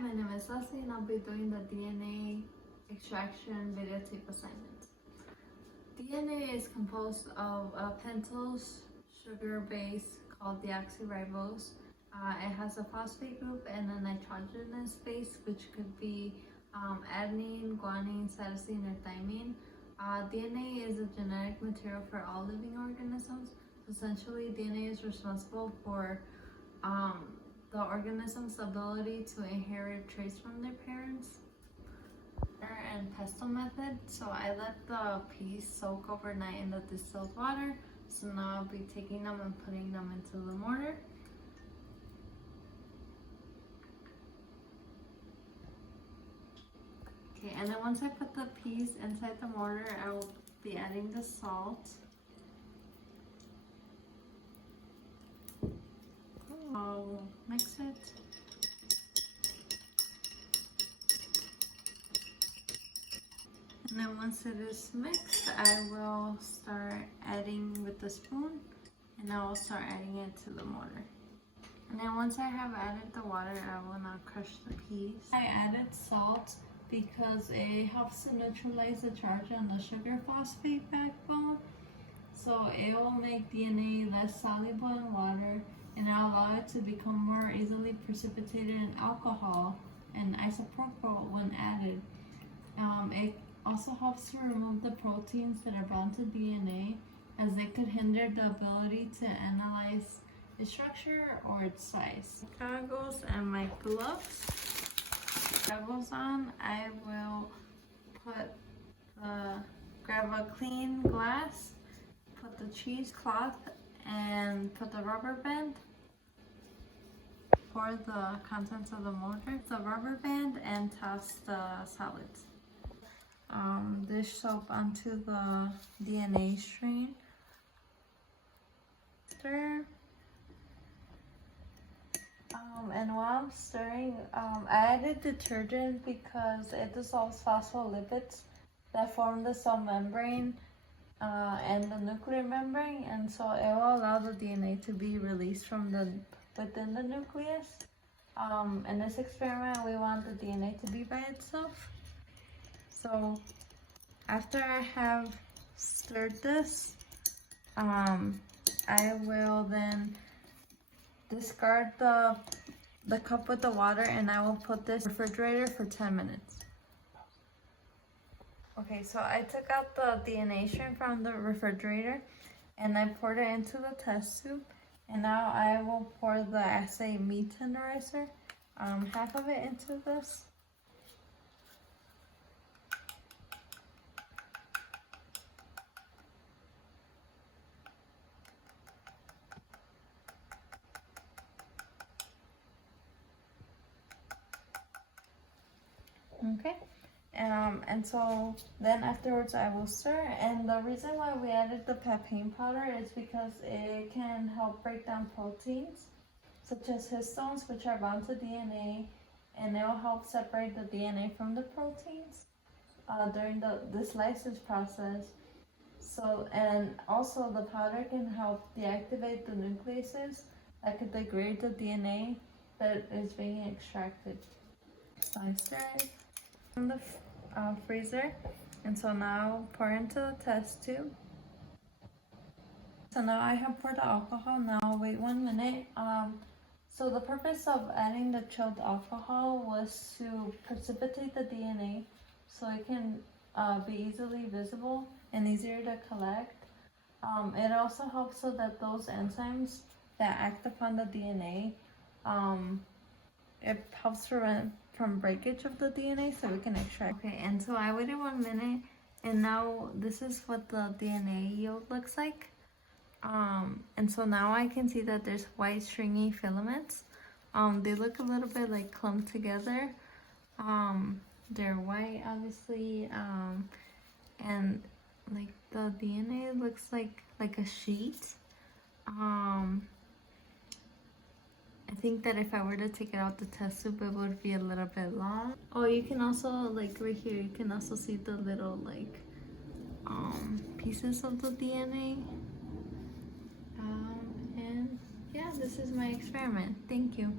my name is Leslie and I'll be doing the DNA extraction videotape assignment. DNA is composed of a pentose sugar base called deoxyribose. It has a phosphate group and a nitrogenous base, which could be adenine, guanine, cytosine, or thymine. DNA is a genetic material for all living organisms. Essentially, DNA is responsible for the organism's ability to inherit traits from their parents. And pestle method. So I let the peas soak overnight in the distilled water. So now I'll be taking them and putting them into the mortar. Okay, and then once I put the peas inside the mortar, I will be adding the salt. I'll mix it. And then once it is mixed, I will start adding with the spoon, and I will start adding it to the mortar. And then once I have added the water, I will now crush the peas. I added salt because it helps to neutralize the charge on the sugar phosphate backbone. So it will make DNA less soluble in water, and it will allow it to become more easily precipitated in alcohol and isopropyl when added. It also helps to remove the proteins that are bound to DNA, as they could hinder the ability to analyze its structure or its size. Goggles and my gloves. Goggles on, I will grab a clean glass, put the cheesecloth, and put the rubber band. Pour the contents of the mortar, the rubber band, and toss the solids. Dish soap onto the DNA strain. Stir. And while I'm stirring, I added detergent because it dissolves phospholipids that form the cell membrane and the nuclear membrane, and so it will allow the DNA to be released from within the nucleus. In this experiment, we want the DNA to be by itself. So after I have stirred this, I will then discard the cup with the water, and I will put this in the refrigerator for 10 minutes. Okay, so I took out the DNA strain from the refrigerator and I poured it into the test tube, and now I will pour the assay meat tenderizer, half of it into this. Okay, and so then afterwards I will stir, and the reason why we added the papain powder is because it can help break down proteins such as histones, which are bound to DNA, and it will help separate the DNA from the proteins during this lysis process. So, and also the powder can help deactivate the nucleases that could degrade the DNA that is being extracted. So I stir it from the freezer, and so now pour into the test tube. So now I have poured the alcohol. Now wait 1 minute. So the purpose of adding the chilled alcohol was to precipitate the DNA so it can be easily visible and easier to collect. It also helps so that those enzymes that act upon the DNA, it helps prevent from breakage of the DNA so we can extract. Okay, and so I waited 1 minute, and now this is what the DNA yield looks like. And so now I can see that there's white stringy filaments. They look a little bit like clumped together. They're white, obviously, and like the DNA looks like a sheet. I think that if I were to take it out the test tube, it would be a little bit long. Oh, you can also, like right here, you can also see the little like pieces of the DNA. And yeah, this is my experiment. Thank you.